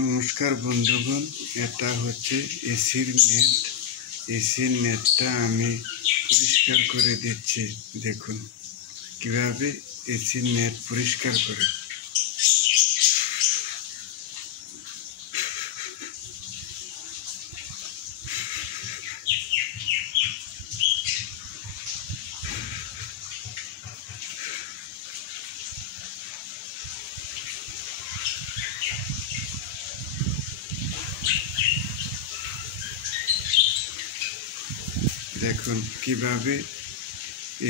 নমস্কার বন্ধুগণ, এটা হচ্ছে এসির নেট। এসির নেটটা আমি পরিষ্কার করে দিচ্ছি। দেখুন কিভাবে এসির নেট পরিষ্কার করে। দেখুন কিভাবে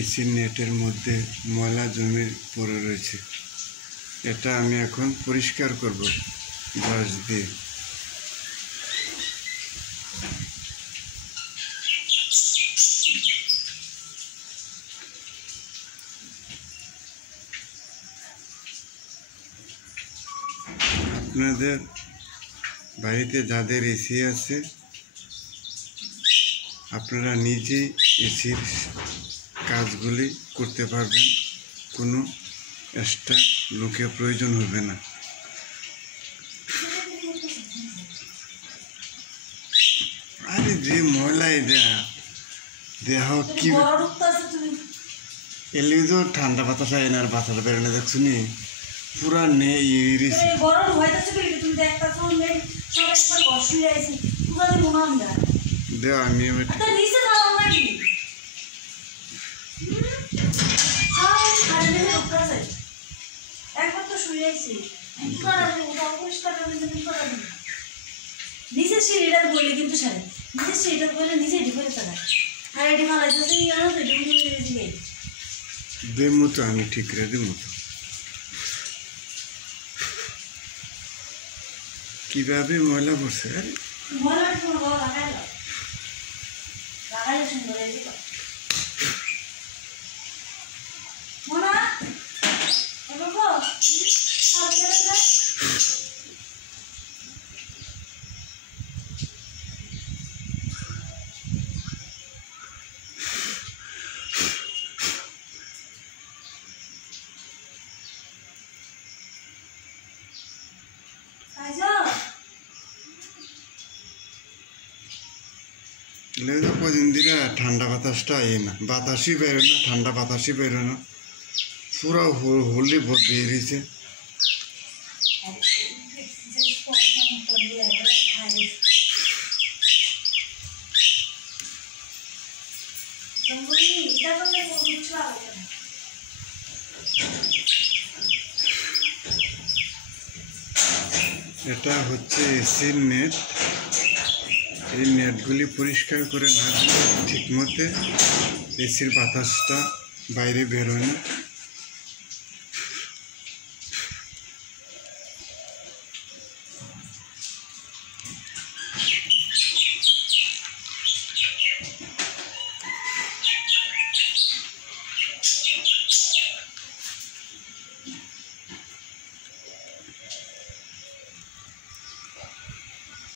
এসির নেটের মধ্যে ময়লা জমে পড়ে রয়েছে। এটা আমি এখন পরিষ্কার করব ব্রাশ দিয়ে। আপনাদের বাড়িতে যাদের এসি আছে, আপনারা নিজেই এসির কাজগুলি করতে পারবেন, কোনো এক্সট্রা লোকের প্রয়োজন হবে না। আরে যে ময়লা এটা দেহ কি এলে তো ঠান্ডা বাতাস হয় না, আর বাতাস বেরোনে দেখছো নি পুরা নেই দেও। আমি নিজে সিঁড়িটা বলে কিন্তু সারে নিজে সিঁড়িটা বলে নিজে ঢুকে থাকা আর এটি ফালাইতেছে দেবো তো, আমি ঠিক করে দেবো তো। কিভাবে ময়লা পড়ছে, আরে লাগাইলে সুন্দর কদিন দিকে ঠান্ডা বাতাসটা আই না, বাতাসই বেরো না, ঠান্ডা বাতাসই বেরো না, পুরো হোলি ভোট দিয়ে দিয়েছে। এটা হচ্ছে এসির নেট। এই নেটগুলি পরিষ্কার করে না দিলে ঠিক মতো এসির বাতাসটা বাইরে বেরোয় না।